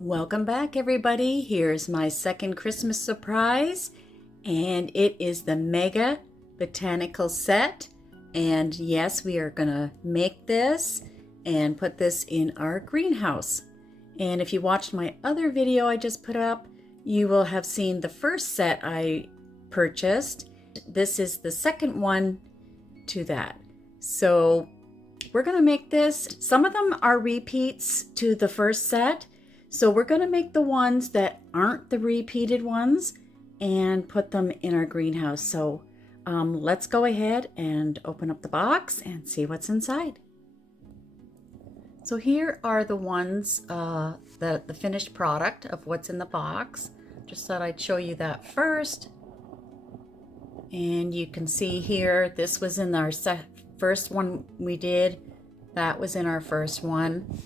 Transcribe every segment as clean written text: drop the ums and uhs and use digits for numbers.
Welcome back, everybody. Here's my second Christmas surprise, and it is the Mega Botanical set. And yes, we are gonna make this and put this in our greenhouse. And if you watched my other video I just put up, you will have seen the first set I purchased. This is the second one to that. So we're gonna make this. Some of them are repeats to the first set. So we're gonna make the ones that aren't the repeated ones and put them in our greenhouse. So let's go ahead and open up the box and see what's inside. So here are the ones, the finished product of what's in the box. Just thought I'd show you that first. And you can see here, this was in our first one we did. That was in our first one.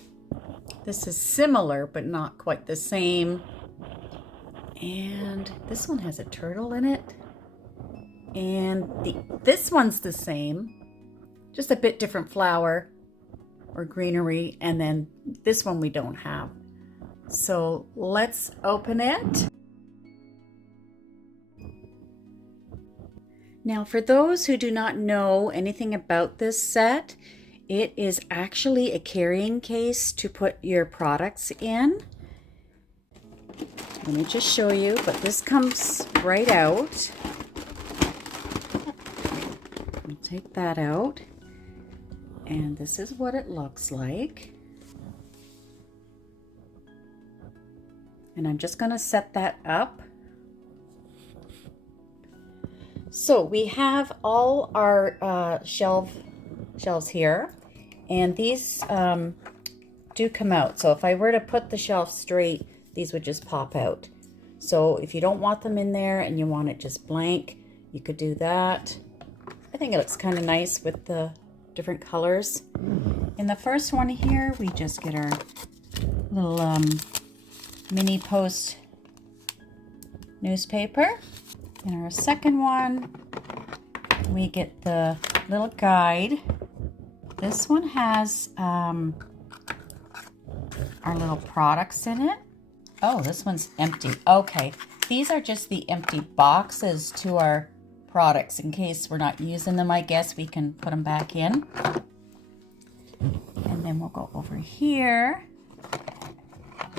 This is similar, but not quite the same. And this one has a turtle in it. And this one's the same, just a bit different flower or greenery. And then this one we don't have. So let's open it. Now, for those who do not know anything about this set, it is actually a carrying case to put your products in. Let me just show you, but this comes right out. I'll take that out. And this is what it looks like. And I'm just going to set that up. So we have all our shelves here, and these do come out. So if I were to put the shelf straight, these would just pop out. So if you don't want them in there and you want it just blank, you could do that. I think it looks kind of nice with the different colors. In the first one here, we just get our little mini post newspaper. In our second one, we get the little guide. This one has our little products in it. Oh, this one's empty. Okay, these are just the empty boxes to our products. In case we're not using them, I guess we can put them back in. And then we'll go over here.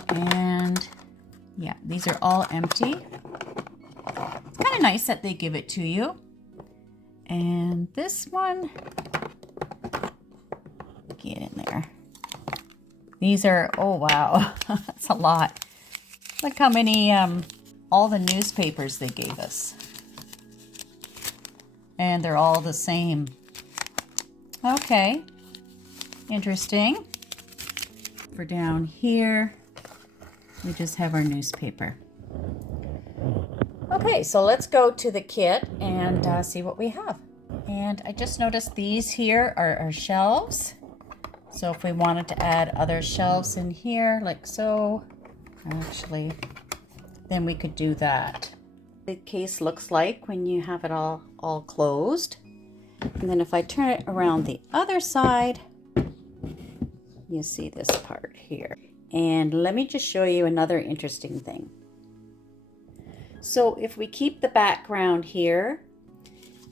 And yeah, these are all empty. It's kind of nice that they give it to you. And this one, get in there. These are, oh wow, that's a lot. Look how many, all the newspapers they gave us. And they're all the same. Okay, interesting. For down here, we just have our newspaper. Okay, so let's go to the kit and see what we have. And I just noticed these here are our shelves. So if we wanted to add other shelves in here, like so, actually, then we could do that. The case looks like when you have it all closed. And then if I turn it around the other side, you see this part here. And let me just show you another interesting thing. So if we keep the background here,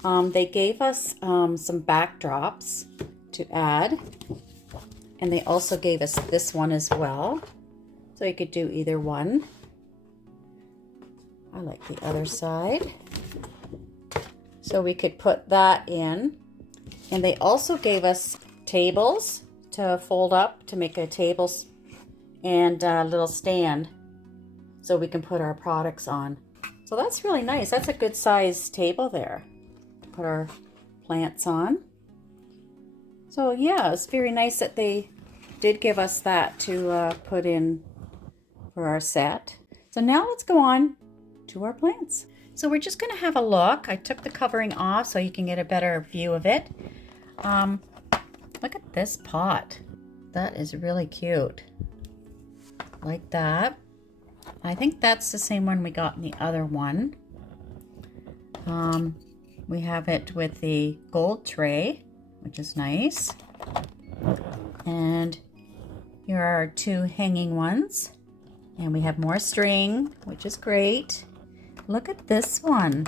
they gave us some backdrops to add. And they also gave us this one as well. So you could do either one. I like the other side. So we could put that in. And they also gave us tables to fold up to make a table and a little stand so we can put our products on. So that's really nice. That's a good size table there to put our plants on. So yeah, it's very nice that they did give us that to put in for our set. So now let's go on to our plants. So we're just going to have a look. I took the covering off so you can get a better view of it. Look at this pot. That is really cute. Like that. I think that's the same one we got in the other one. We have it with the gold tray, which is nice. And here are our two hanging ones. And we have more string, which is great. Look at this one.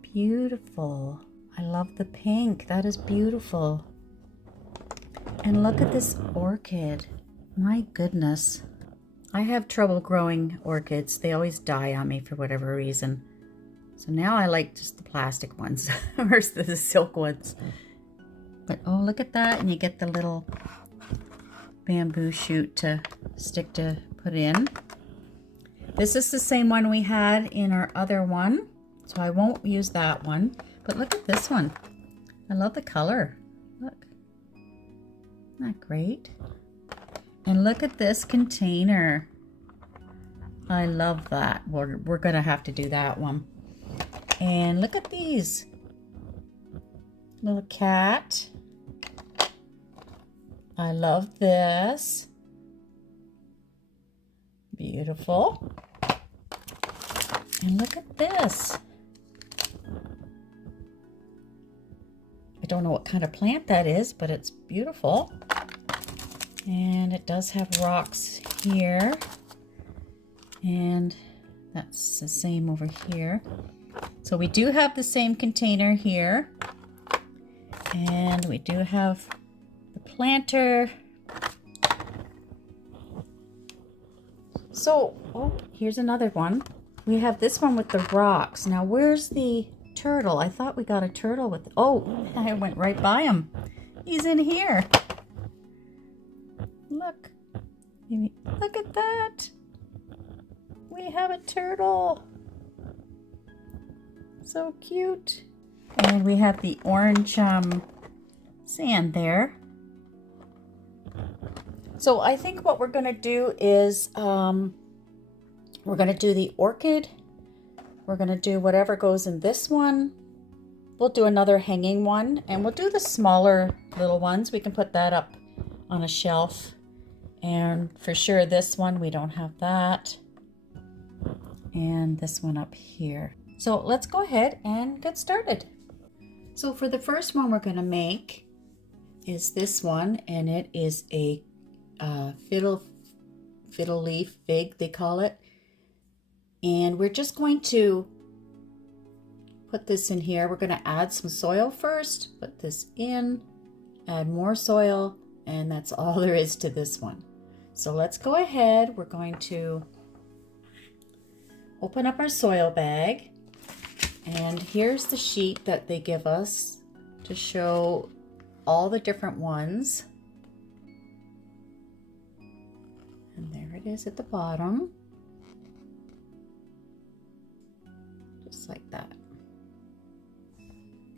Beautiful. I love the pink. That is beautiful. And look at this orchid. My goodness. I have trouble growing orchids. They always die on me for whatever reason. So now I like just the plastic ones versus the silk ones. But oh, look at that. And you get the little bamboo shoot to stick to put in. This is the same one we had in our other one. So I won't use that one. But look at this one. I love the color. Look. Isn't that great? And look at this container. I love that. We're gonna have to do that one. And look at these. Little cat. I love this. Beautiful. And look at this. I don't know what kind of plant that is, but it's beautiful. And it does have rocks here. And that's the same over here. So we do have the same container here. And we do have the planter. So, oh, here's another one. We have this one with the rocks. Now, where's the turtle? I thought we got a turtle with, oh, I went right by him. He's in here. Look. Look at that. We have a turtle. So cute. And we have the orange sand there. So I think what we're going to do is we're going to do the orchid. We're going to do whatever goes in this one. We'll do another hanging one, and we'll do the smaller little ones. We can put that up on a shelf. And for sure this one, we don't have that. And this one up here. So let's go ahead and get started. So for the first one we're going to make is this one, and it is a fiddle leaf fig, they call it. And we're just going to put this in here. We're going to add some soil first, put this in, add more soil, and that's all there is to this one. So let's go ahead. We're going to open up our soil bag, and here's the sheet that they give us to show all the different ones. And there it is at the bottom. Just like that.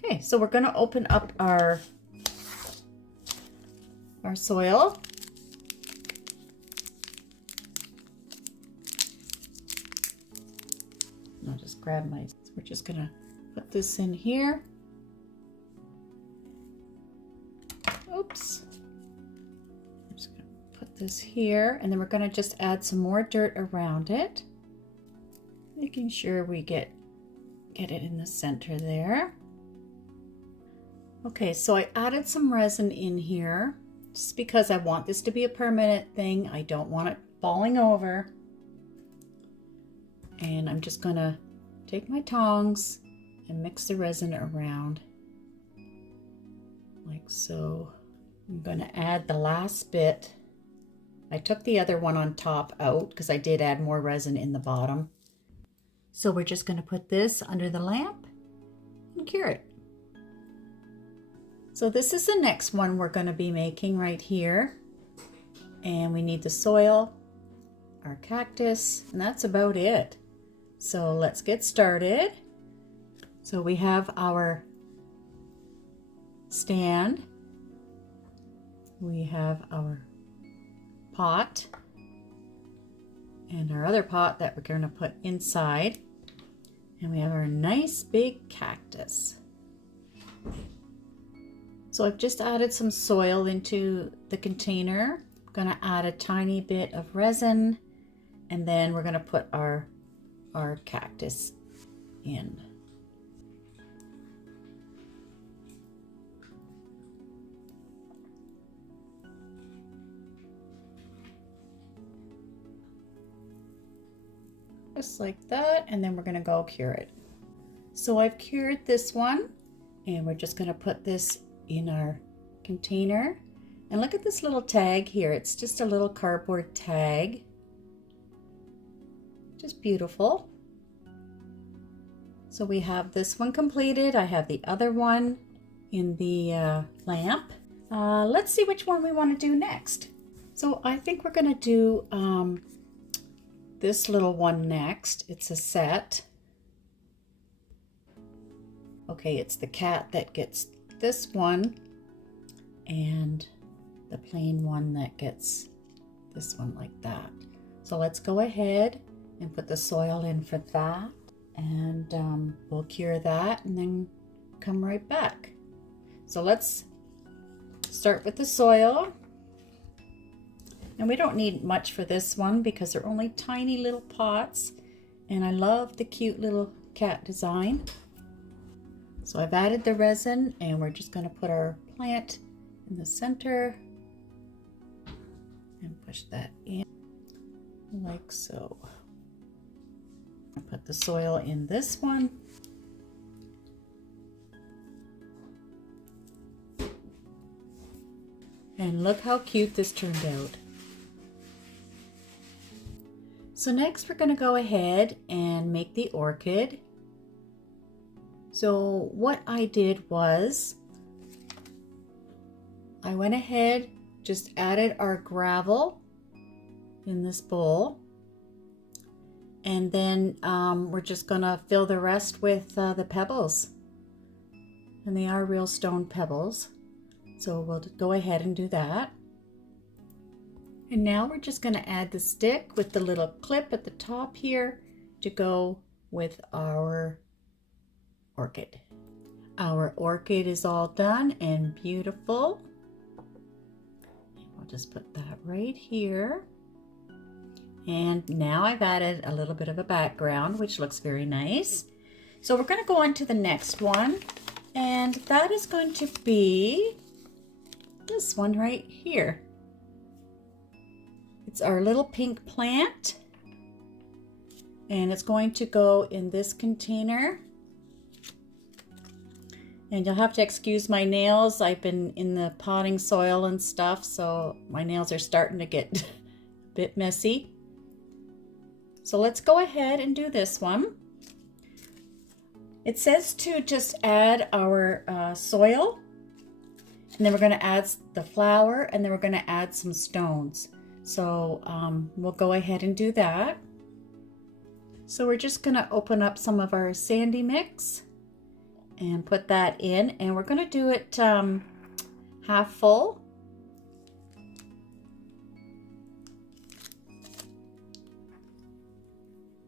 Okay, so we're going to open up our soil. I'll just grab my, so we're just going to put this in here. Oops. I'm just going to put this here, and then we're going to just add some more dirt around it, making sure we get it in the center there. Okay, so I added some resin in here just because I want this to be a permanent thing. I don't want it falling over. And I'm just gonna take my tongs and mix the resin around like so. I'm gonna add the last bit. I took the other one on top out because I did add more resin in the bottom. So we're just gonna put this under the lamp and cure it. So this is the next one we're gonna be making right here. And we need the soil, our cactus, and that's about it. So let's get started. So we have our stand. We have our pot and our other pot that we're going to put inside. And we have our nice big cactus. So I've just added some soil into the container. I'm going to add a tiny bit of resin, and then we're going to put our cactus in. just like that, and then we're going to go cure it. So I've cured this one, and we're just going to put this in our container. And look at this little tag here. It's just a little cardboard tag. Just beautiful. So we have this one completed. I have the other one in the lamp. Let's see which one we want to do next. So I think we're going to do this little one next. It's a set. Okay, it's the cat that gets this one, and the plain one that gets this one like that. So let's go ahead and put the soil in for that, and we'll cure that and then come right back. So let's start with the soil. And we don't need much for this one because they're only tiny little pots, and I love the cute little cat design. So I've added the resin, and we're just going to put our plant in the center and push that in like so. I'll put the soil in this one. And look how cute this turned out. So next we're going to go ahead and make the orchid. So what I did was I went ahead, just added our gravel in this bowl, and then we're just going to fill the rest with the pebbles. And they are real stone pebbles. So we'll go ahead and do that. And now we're just going to add the stick with the little clip at the top here to go with our orchid. Our orchid is all done and beautiful. We'll just put that right here. And now I've added a little bit of a background, which looks very nice. So we're going to go on to the next one, and that is going to be this one right here. It's our little pink plant, and it's going to go in this container. And you'll have to excuse my nails. I've been in the potting soil and stuff, so my nails are starting to get a bit messy. So let's go ahead and do this one. It says to just add our soil, and then we're going to add the flour, and then we're going to add some stones. So we'll go ahead and do that. So we're just going to open up some of our sandy mix and put that in, and we're going to do it half full.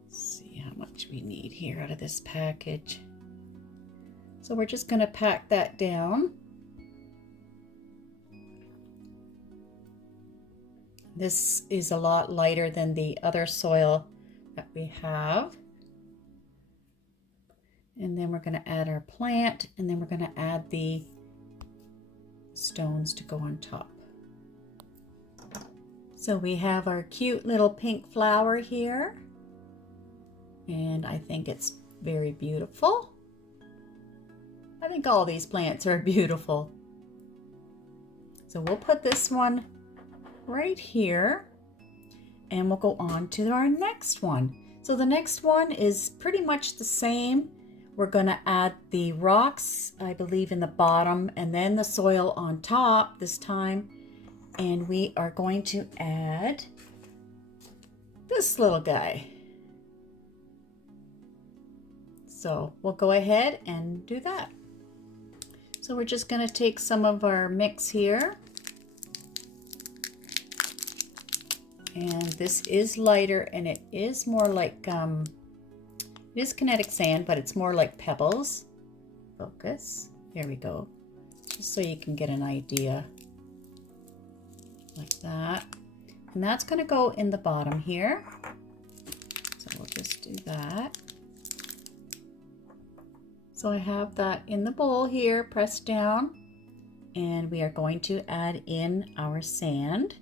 Let's see how much we need here out of this package. So we're just going to pack that down. This is a lot lighter than the other soil that we have. And then we're going to add our plant, and then we're going to add the stones to go on top. So we have our cute little pink flower here, and I think it's very beautiful. I think all these plants are beautiful. So we'll put this one right here, and we'll go on to our next one. So the next one is pretty much the same. We're going to add the rocks, I believe, in the bottom, and then the soil on top this time. And we are going to add this little guy. So we'll go ahead and do that. So we're just going to take some of our mix here. And this is lighter, and it is more like, it is kinetic sand, but it's more like pebbles. Focus. There we go. Just so you can get an idea. Like that. And that's going to go in the bottom here. So we'll just do that. So I have that in the bowl here, pressed down. And we are going to add in our sand.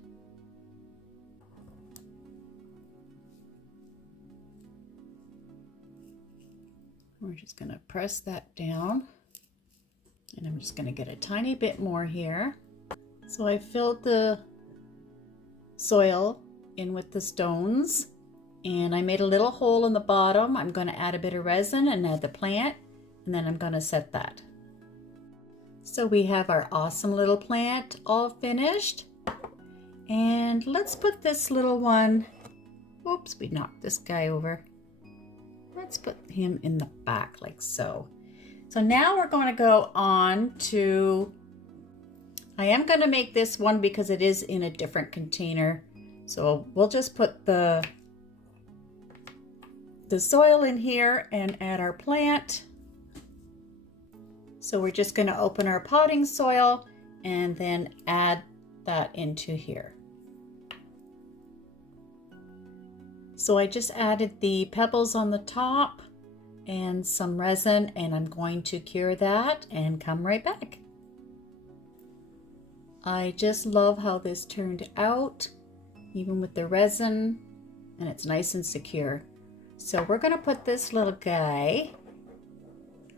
We're just going to press that down, and I'm just going to get a tiny bit more here. So I filled the soil in with the stones, and I made a little hole in the bottom. I'm going to add a bit of resin and add the plant, and then I'm going to set that. So we have our awesome little plant all finished. And let's put this little one, oops, we knocked this guy over. Let's put him in the back like so. So now we're going to go on to, I am going to make this one because it is in a different container. So we'll just put the soil in here and add our plant. So we're just going to open our potting soil and then add that into here. So I just added the pebbles on the top and some resin, and I'm going to cure that and come right back. I just love how this turned out, even with the resin, and it's nice and secure. So we're going to put this little guy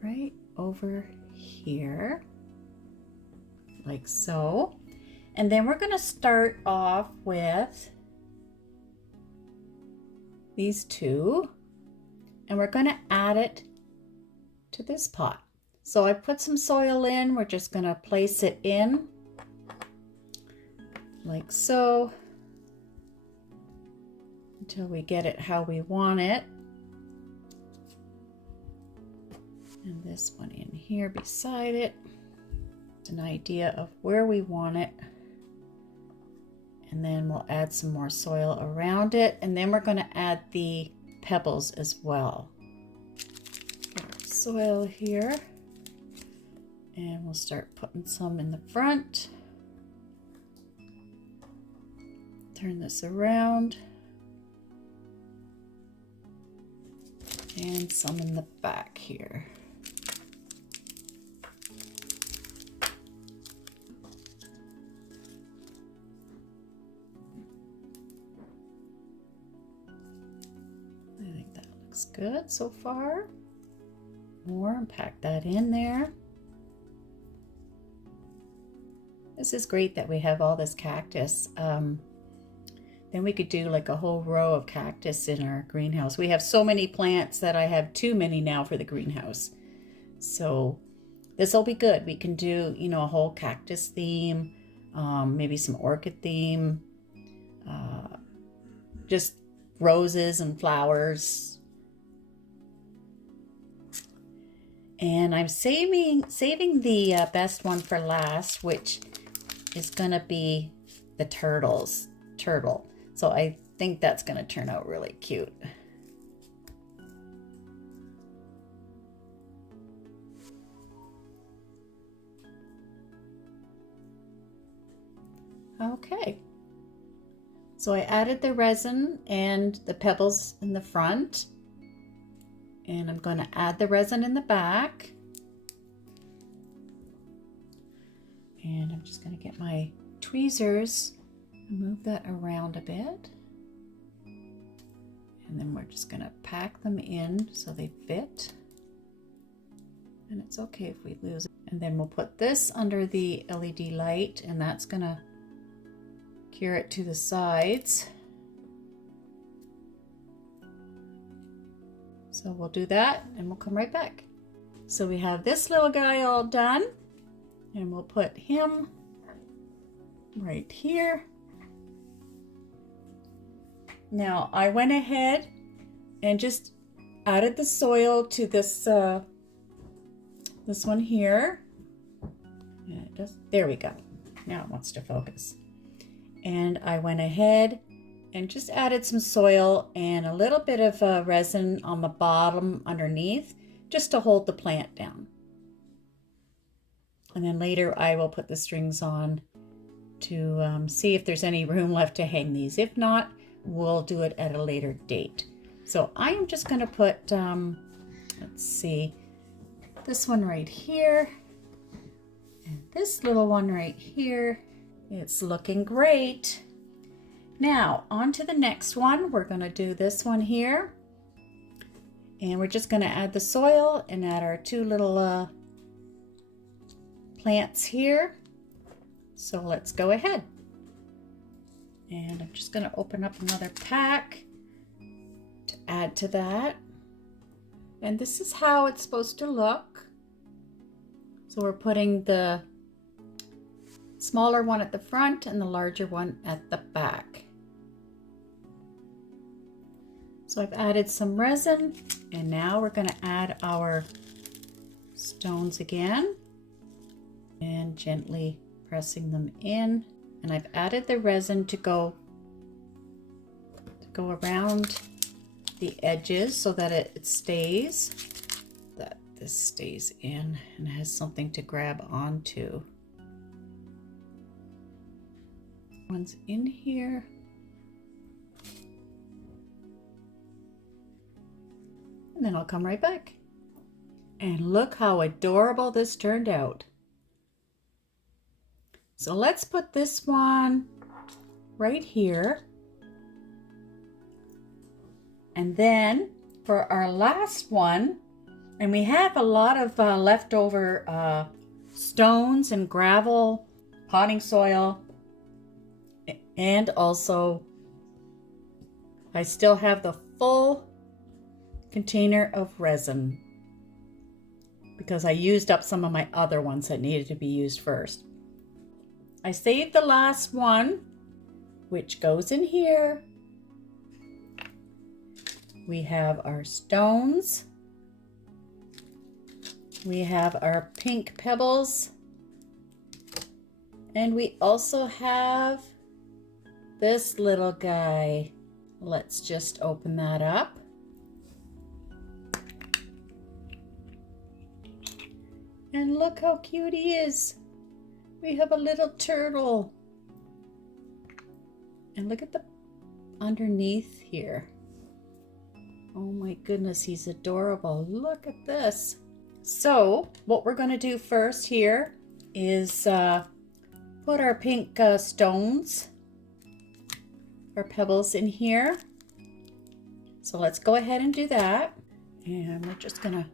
right over here, like so. And then we're going to start off with these two, and we're going to add it to this pot. So I put some soil in. We're just going to place it in like so until we get it how we want it. And this one in here beside it. It's an idea of where we want it. And then we'll add some more soil around it. And then we're going to add the pebbles as well. Get our soil here. And we'll start putting some in the front. Turn this around. And some in the back here. Good so far. More, and pack that in there. This is great that we have all this cactus. Then we could do like a whole row of cactus in our greenhouse. We have so many plants that I have too many now for the greenhouse. So this will be good. We can do, you know, a whole cactus theme, maybe some orchid theme, just roses and flowers. And I'm saving the best one for last, which is gonna be the turtle. So I think that's gonna turn out really cute. Okay. So I added the resin and the pebbles in the front. And I'm going to add the resin in the back. And I'm just going to get my tweezers and move that around a bit. And then we're just going to pack them in so they fit. And it's okay if we lose it. And then we'll put this under the LED light, and that's going to cure it to the sides. So we'll do that and we'll come right back. So we have this little guy all done, and we'll put him right here. Now I went ahead and just added the soil to this this one here. Yeah, it does. There we go. Now it wants to focus. And I went ahead and just added some soil and a little bit of resin on the bottom underneath, just to hold the plant down. And then later I will put the strings on to see if there's any room left to hang these. If not, we'll do it at a later date. So I am just going to put, let's see, this one right here and this little one right here. It's looking great. Now on to the next one. We're going to do this one here. And we're just going to add the soil and add our two little plants here. So let's go ahead. And I'm just going to open up another pack to add to that. And this is how it's supposed to look. So we're putting the smaller one at the front and the larger one at the back. So I've added some resin, and now we're going to add our stones again and gently pressing them in. And I've added the resin to go around the edges so that it stays, that this stays in and has something to grab onto. One's in here. And then I'll come right back. And look how adorable this turned out. So let's put this one right here. And then for our last one, and we have a lot of leftover stones and gravel, potting soil, and also I still have the full container of resin because I used up some of my other ones that needed to be used first. I saved the last one, which goes in here. We have our stones. We have our pink pebbles. And we also have this little guy. Let's just open that up. And look how cute he is. We have a little turtle. And look at the underneath here. Oh my goodness, he's adorable. Look at this. So what we're going to do first here is put our pink stones, our pebbles in here. So let's go ahead and do that. And we're just going to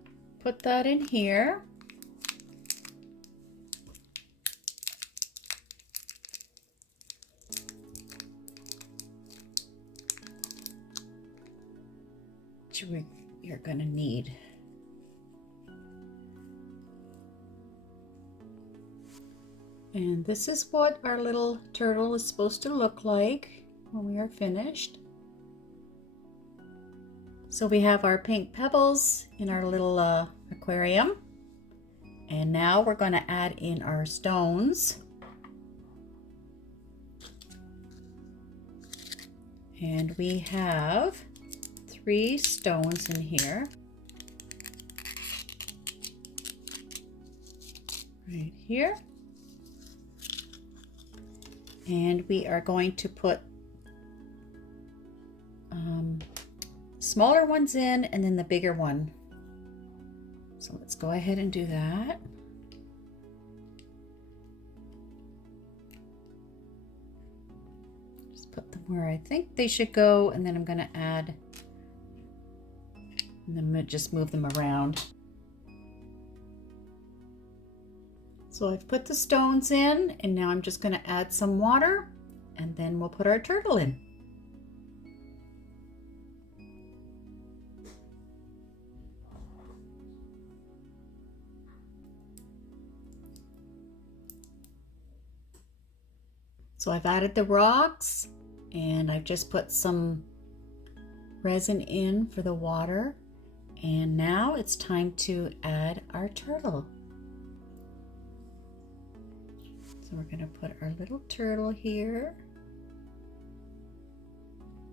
put that in here. You're going to need. And this is what our little turtle is supposed to look like when we are finished. So we have our pink pebbles in our little aquarium. And now we're going to add in our stones. And we have 3 stones in here. Right here. And we are going to put smaller ones in and then the bigger one. So let's go ahead and do that. Just put them where I think they should go, and then I'm going to add, and then just move them around. So I've put the stones in, and now I'm just going to add some water, and then we'll put our turtle in. So I've added the rocks, and I've just put some resin in for the water. And now it's time to add our turtle. So we're going to put our little turtle here,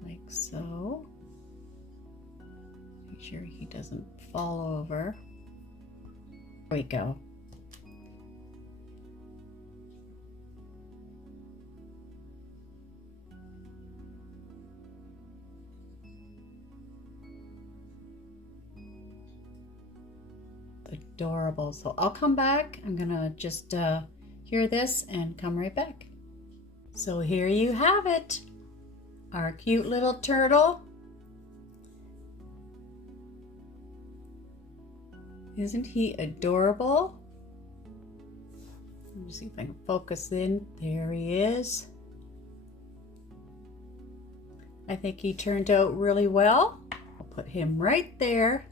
like so. Make sure he doesn't fall over. There we go. Adorable. So I'll come back. I'm gonna just hear this and come right back. So here you have it, our cute little turtle. Isn't he adorable? Let me see if I can focus in. There he is. I think he turned out really well. I'll put him right there.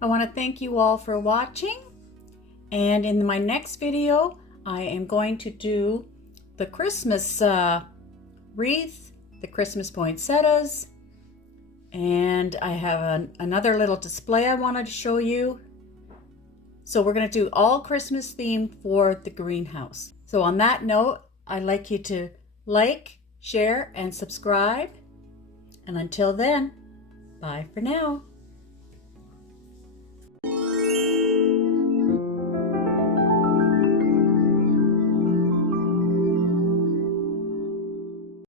I want to thank you all for watching. And in my next video, I am going to do the Christmas wreath, the Christmas poinsettias, and I have another little display I wanted to show you. So we're going to do all Christmas themed for the greenhouse. So on that note, I'd like you to like, share, and subscribe. And until then, bye for now.